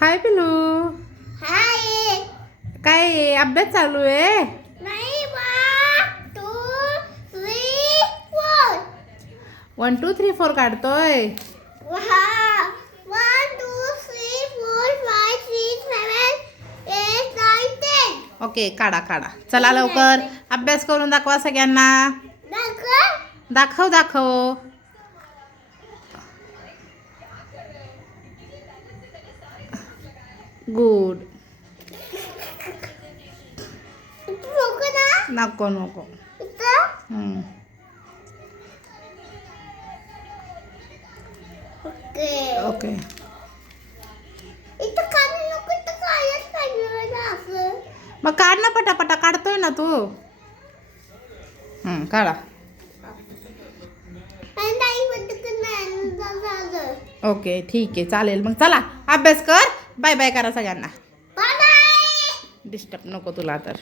हाय पिलू. हाय. काय आहे? अभ्यास चालू आहे. नाही बा. 2 3 4. 1 2 3 4 काढतोय. वाहा. 1 2 3 4 5 6 7 8 9 10. ओके, काढा काढा. चला लवकर अभ्यास करून दाखवा सगळ्यांना. दाखव दाखव. गुड. नको नको. ओके. मग काढ ना पटापटा. काढतोय ना तू. काढा. ओके ठीक आहे चालेल. मग चला अभ्यास कर. बाय बाय करा सगळ्यांना. डिस्टर्ब नको तुला तर.